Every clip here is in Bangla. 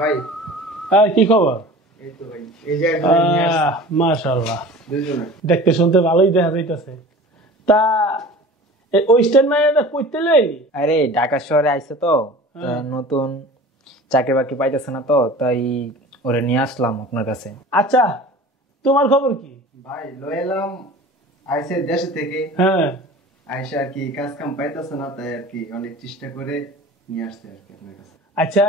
ভাই কি খবর? এই তো ভাই এই যে নিয়ে আসছি মাশাআল্লাহ দুজনে দেখতে শুনতে ভালোই দেখা যাইতাছে। তা ওয়েস্টার্ন মাইয়াটা কইতে লইলি? আরে ঢাকা শহরে আইছে তো নতুন চাকরি বাকরি পাইতেছে না তো তাই ওরে নিয়ে আসলাম আপনার কাছে। আচ্ছা তোমার খবর কি? ভাই লয়ে এলাম আইসে দেশ থেকে। হ্যাঁ আইসা আর কি কাজ কাম পাইতাছে না, তাই আর কি অনেক চেষ্টা করে নিয়ে আসছে আর কি আপনার কাছে। আচ্ছা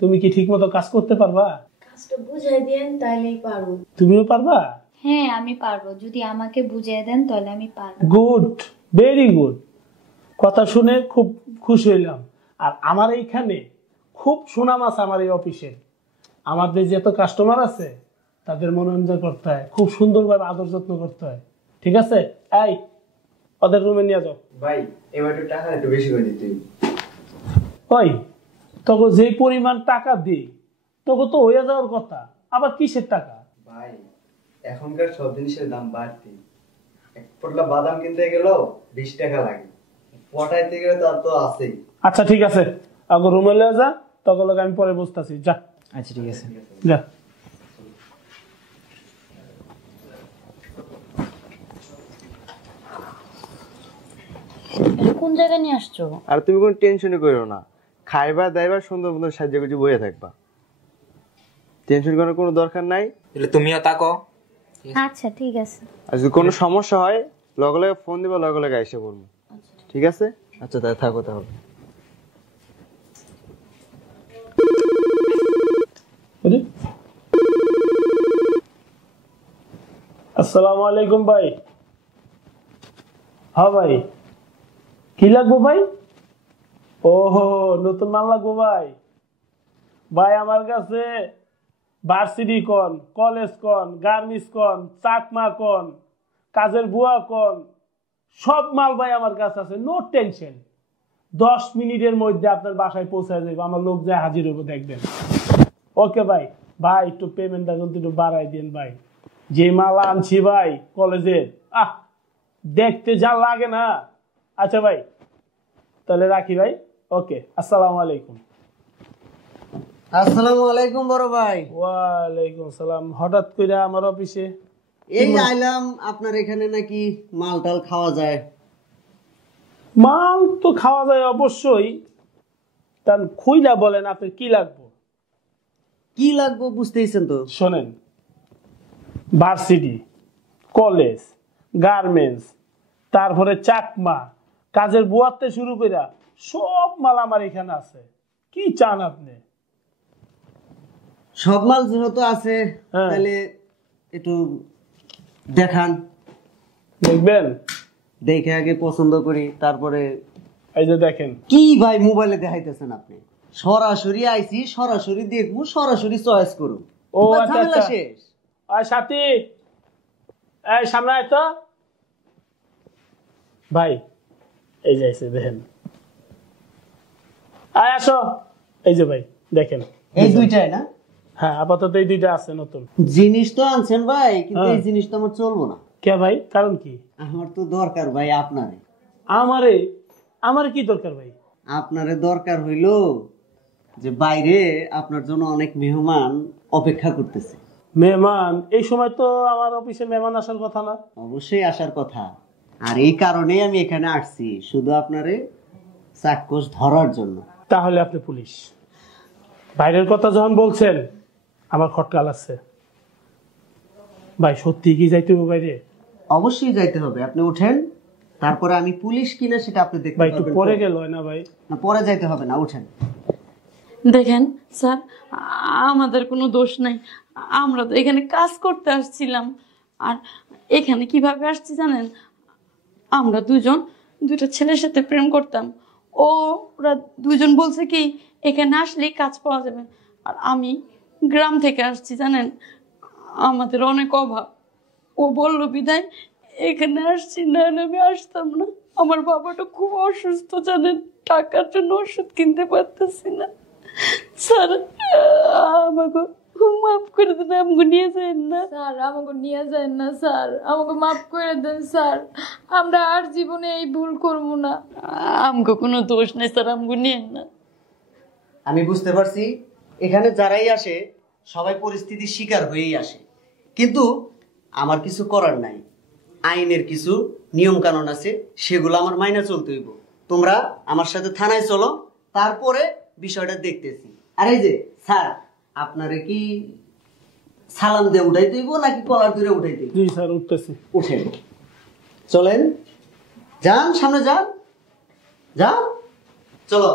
তুমি কি ঠিকমতো কাজ করতে পারবা? কাজটা বুঝাই দেন তাইলেই পারবো। তুমিও পারবা? হ্যাঁ আমি পারবো, যদি আমাকে বুঝিয়ে দেন তাহলে আমি পারবো। Good, very good. কথা শুনে খুব খুশি হইলাম। আর আমার এইখানে খুব সুনাম আছে আমার এই অফিসে। আমাদের যে এত কাস্টমার আছে তাদের মনোরঞ্জন করতে হয়, খুব সুন্দরভাবে আদর যত্ন করতে হয়। ঠিক আছে, এই ওদের রুমে নিয়ে যাও। ভাই এবার একটু টাকা একটু বেশি করে দিতে। ওই তোকে যে পরিমাণ টাকা দিই তোকে তো হয়ে যাওয়ার কথা, আবার কিসের টাকা? ভাই এখনকার সব জিনিসের দাম বাড়তি। এক পোটলা বাদাম কিনতে গেলেও 20 টাকা লাগে, পটাইতে গেলে তার তো আছেই। আচ্ছা ঠিক আছে, আগে রুমে নিয়ে যা, তখন আমি পরে বুঝতেছি। যা। আচ্ছা ঠিক আছে যা। কোন জায়গায় নিয়ে আসছো? আর তুমি কোনো টেনশনই করো না, খাইবা দাইবা সুন্দর সুন্দর সাহায্য করছি বইয়ে থাকবা, টেনশন করার কোনো দরকার নাই। তাহলে তুমিও তাকো। আচ্ছা ঠিক আছে। আর যদি কোনো সমস্যা হয় লগে লগে ফোন দিবা, লগে লগে এসে বলবো। ঠিক আছে? আচ্ছা তাই থাকো তাহলে। আসসালামু আলাইকুম ভাই। হ্যাঁ ভাই, কি লাগবো ভাই? ওহো নতুন মাল লাগবো ভাই। ভাই আমার কাছে ভার্সিটি কন, কলেজ কন, গার্মেন্টস কন, চাকমা কন, কাজের বুয়া কন, সব মাল ভাই আমার কাছে আছে। নো টেনশন, 10 মিনিটের মধ্যে আপনার বাসায় পৌঁছায় যাবে। আমার লোক যায় হাজির হবো, দেখবেন। ওকে ভাই। ভাই একটু পেমেন্টটা কিন্তু একটু বাড়াই দিন ভাই। যে মাল আনছি ভাই কলেজের, দেখতে যা লাগে না। আচ্ছা ভাই তাহলে রাখি ভাই। ওকে, আসসালামু আলাইকুম। আসসালামু আলাইকুম বড় ভাই। ওয়ালাইকুম সালাম। হঠাৎ করে আমার অফিসে? এই আইলাম আপনার এখানে নাকি মাল টাল খাওয়া যায়। মাল তো খাওয়া যায় অবশ্যই, তার খুইলা বলেন আপনার কি লাগবে। কি লাগবে বুঝতেইছেন তো। শোনেন, ভার্সিটি, কলেজ, গার্মেন্টস, তারপরে চাকমা, কাজের বুয়াতে শুরু করে সব মাল আমার এখানে আছে। কি চান আপনি? সব মাল যেহেতু আছে তাহলে একটু দেখান। দেখবেন? দেখে আগে পছন্দ করি তারপরে। এই যে দেখেন। কি ভাই মোবাইলে দেখাইতেছেন আপনি? সরাসরি আইছি, সরাসরি দেখবো, সরাসরি চয়েস করুন। ও আচ্ছা আচ্ছা। শেষ। আর সাথী এই সামনে আয় তো ভাই। এই যে এসে দেখেন, আয় আসো। এই যে ভাই দেখেন, এই দুইটাই না? হ্যাঁ আপাতত এই দুইটা আছে নতুন। জিনিস তো আনছেন ভাই, কিন্তু এই জিনিস তো আমার চলবো না। কে ভাই? কারণ কি? আমার তো দরকার ভাই আপনারে। আমারে? আমারে কি দরকার ভাই? আপনারে দরকার হইলো যে বাইরে আপনার জন্য অনেক মেহমান অপেক্ষা করতেছে। মেহমান? এই সময় তো আমার অফিসে মেহমান আসার কথা না। অবশ্যই আসার কথা, আর এই কারণেই আমি এখানে আসছি, শুধু আপনারে চাক্ষুষ ধরার জন্য। তাহলে আপনি পুলিশ? বাইরের কথা যখন বলছেন আমার খটকাল আছে ভাই। সত্যি কি যাইতে হবে বাইরে? অবশ্যই যাইতে হবে। আপনি উঠেন, তারপরে আমি পুলিশ কিনা সেটা আপনি দেখতে ভাই। একটু পারবেন। পরে গেল না ভাই? না পরে যাইতে হবে না, উঠেন। দেখেন স্যার, আমাদের কোনো দোষ নাই। আমরা তো এখানে কাজ করতে আসছিলাম। আর এখানে কিভাবে আসছি জানেন? আমরা দুইটা ছেলের সাথে প্রেম করতাম। ওরা দুজন বলছে কি এখানে আসলেই কাজ পাওয়া যাবে। আর আমি গ্রাম থেকে আসছি জানেন, আমাদের অনেক অভাব। ও বললো বিদায় এখানে আসছি, না আমি আসতাম না। আমার বাবাটা খুব অসুস্থ জানেন, টাকার জন্য ওষুধ কিনতে পারতেছি না। স্যার আমাকে মাফ করে দেন, আমাকে নিয়ে যান না স্যার, আমাকে নিয়ে যান না স্যার, আমাকে মাফ করে দেন স্যার। আমরা আর জীবনে এই ভুল করবো না। আমাকে কোনো দোষ নেই স্যার, আমাকে নিয়ে না। আমি বুঝতে পারছি এখানে যারাই আসে সবাই পরিস্থিতির শিকার হয়েই আসে, কিন্তু আমার কিছু করার নাই। আইনের কিছু নিয়ম কানুন আছে, সেগুলো আমার মাইনা চলতে হইব। তোমরা আমার সাথে থানায় চলো, তারপরে বিষয়টা দেখতেছি। আর এই যে স্যার, আপনারে কি সালাম দিয়ে উঠাইতে হইব নাকি কলার ধরে উঠাইতে হইব? জি স্যার, উঠতেছি। উঠেন, চলেন, যান, সামনে যান, যান, চলো।